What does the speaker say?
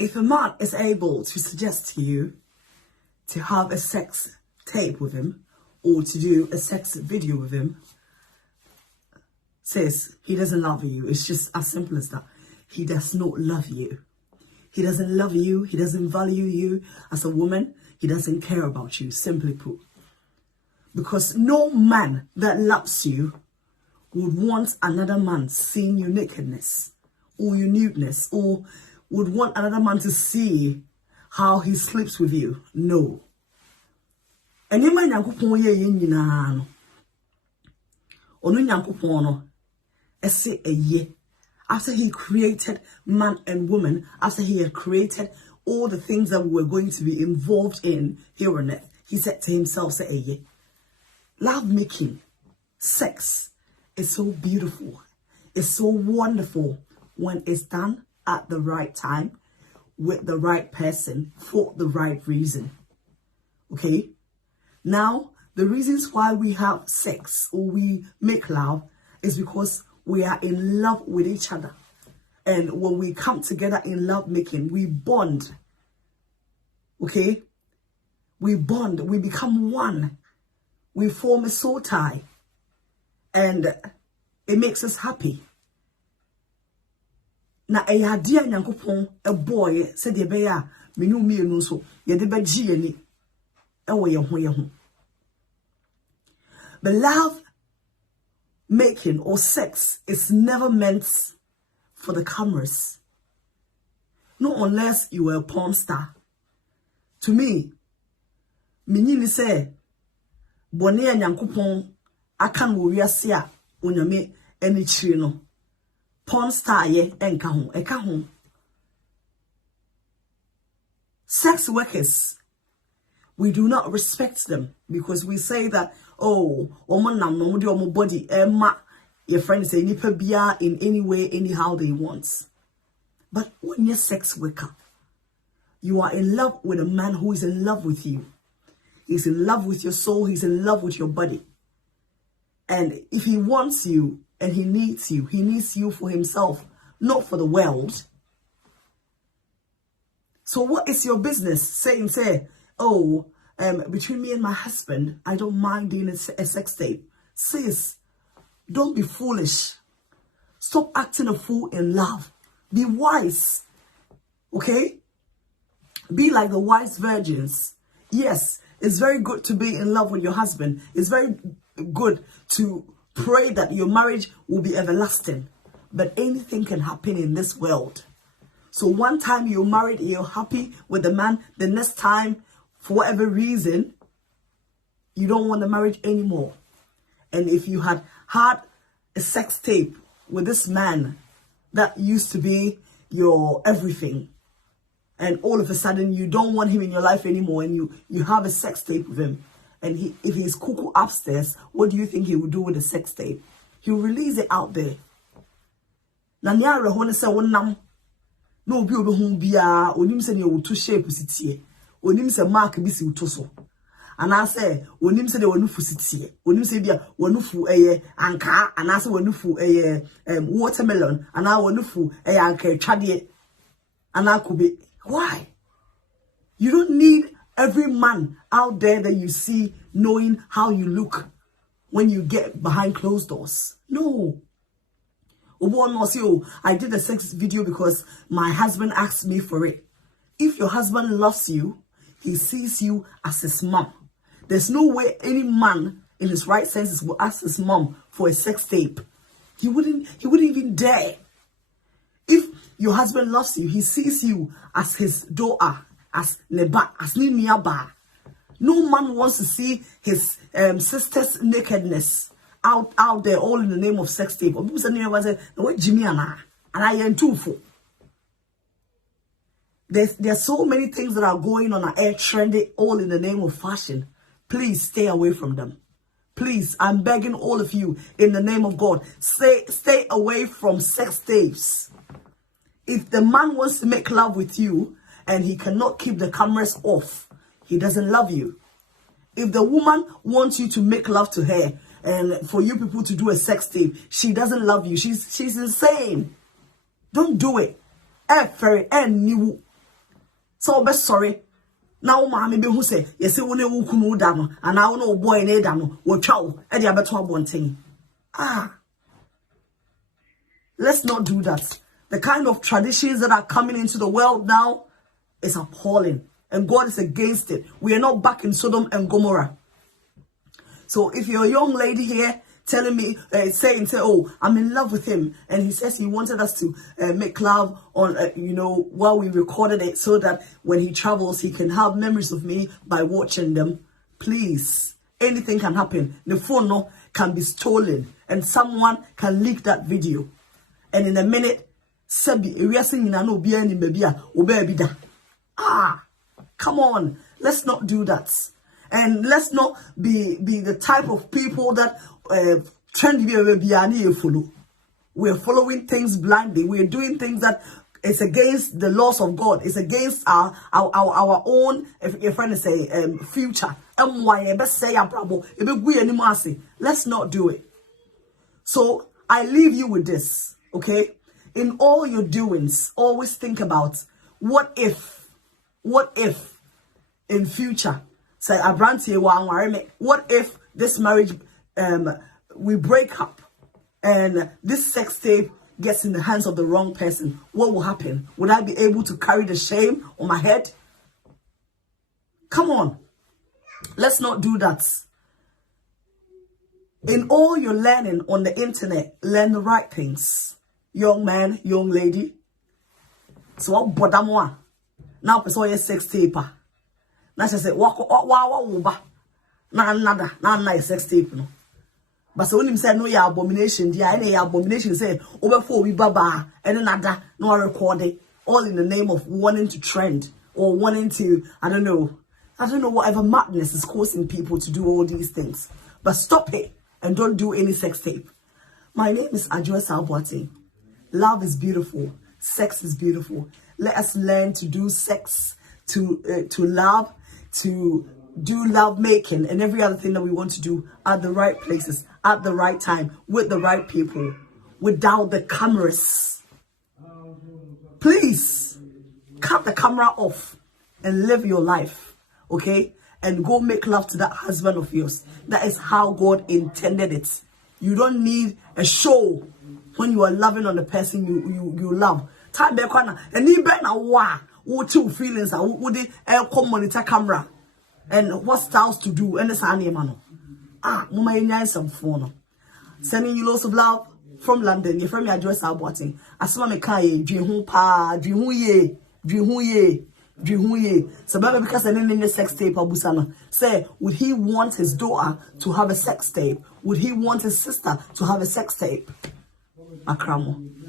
If a man is able to suggest to you to have a sex tape with him or to do a sex video with him, sis, he doesn't love you. It's just as simple as that. He does not love you. He doesn't love you. He doesn't value you as a woman. He doesn't care about you, simply put. Because no man that loves you would want another man seeing your nakedness or your nudeness, or would want another man to see how he sleeps with you. No. And you might know, after he created man and woman, after he had created all the things that we were going to be involved in here on earth, he said to himself, say, love making, sex is so beautiful. It's so wonderful when it's done at the right time, with the right person, for the right reason. Okay? Now, the reasons why we have sex or we make love is because we are in love with each other. And when we come together in love making, we bond. Okay? We bond. We become one. We form a soul tie. And it makes us happy. Na eyadia nyankopon a boy said ye be ya menu mienu so ye de ba gi ani e wo ye ho. But love making or sex is never meant for the cameras. Not unless you were a porn star. To me, minini say bone ya nyankopon aka no wiase a onyame ani chiri no. Porn star ye eka ho. Sex workers, we do not respect them because we say that, oh, omo nam no de omo body your friends say nipa bia in any way, anyhow they want. But when you're a sex worker, you are in love with a man who is in love with you. He's in love with your soul. He's in love with your body. And if he wants you, and he needs you for himself, not for the world. So what is your business say, oh, between me and my husband, I don't mind doing a sex tape. Sis, don't be foolish. Stop acting a fool in love. Be wise. Okay? Be like the wise virgins. Yes, it's very good to be in love with your husband. It's very good to pray that your marriage will be everlasting. But anything can happen in this world. So one time you're married, you're happy with the man. The next time, for whatever reason, you don't want the marriage anymore. And if you had had a sex tape with this man that used to be your everything, and all of a sudden you don't want him in your life anymore, and you have a sex tape with him, and if he's cuckoo upstairs, what do you think he will do with the sex tape? He'll release it out there. Na nyare ho ne se wonam na obi obehu bia onim se ne wotu shape sitie onim se mark bi si woto so ana se onim se de wanufu sitie onim se bia wanufu anka ana se wanufu watermelon ana wanufu anka twade ana kube. Why? You don't need every man out there that you see knowing how you look when you get behind closed doors. No. I did a sex video because my husband asked me for it. If your husband loves you, he sees you as his mom. There's no way any man in his right senses will ask his mom for a sex tape. He wouldn't even dare. If your husband loves you, he sees you as his daughter, as neba, as niaba. No man wants to see his sister's nakedness out there, all in the name of sex tape. There's so many things that are going on air trendy, all in the name of fashion. Please stay away from them. Please, I'm begging all of you in the name of God, stay away from sex tapes. If the man wants to make love with you and he cannot keep the cameras off, he doesn't love you. If the woman wants you to make love to her and for you people to do a sex tape, she doesn't love you. She's insane. Don't do it. So best sorry. Now mommy be who say, yes, you will come down, and now no boy in Edam will chow at the abattoir one thing. Let's not do that. The kind of traditions that are coming into the world now is appalling, and God is against it. We are not back in Sodom and Gomorrah. So if you're a young lady here telling me, saying, oh, I'm in love with him, and he says he wanted us to make love on, while we recorded it, so that when he travels, he can have memories of me by watching them. Please, anything can happen. The phone can be stolen, and someone can leak that video. And in a minute, come on, let's not do that. And let's not be the type of people that we're following things blindly. We're doing things that it's against the laws of God. It's against our own, if your friend say, future. Let's not do it. So I leave you with this, okay? In all your doings, always think about what if in future, say what if this marriage we break up and this sex tape gets in the hands of the wrong person? What will happen? Would I be able to carry the shame on my head? Come on, let's not do that. In all your learning on the internet, learn the right things. Young man, young lady. So what bodamwa? Now person your sex tape. Now she say wa na another sex tape no. But so when him say no ya abomination, dia any abomination say obefo we baba and another no record it, all in the name of wanting to trend or wanting to I don't know whatever madness is causing people to do all these things. But stop it and don't do any sex tape. My name is Adwoa Saa. Love is beautiful. Sex is beautiful. Let us learn to do sex, to love, to do love making and every other thing that we want to do at the right places, at the right time, with the right people, without the cameras. Please cut the camera off and live your life, okay? And go make love to that husband of yours. That is how God intended it. You don't need a show when you are loving on the person you love. Time back and even what two feelings are would come monitor camera and what styles to do and this animal. Mama some phone. Sending you lots of love from London. You're from me Adwoa Saa. Asma me kai dream ye. So baby, because I didn't sex tape abusana. Say, would he want his daughter to have a sex tape? Would he want his sister to have a sex tape? Akramo.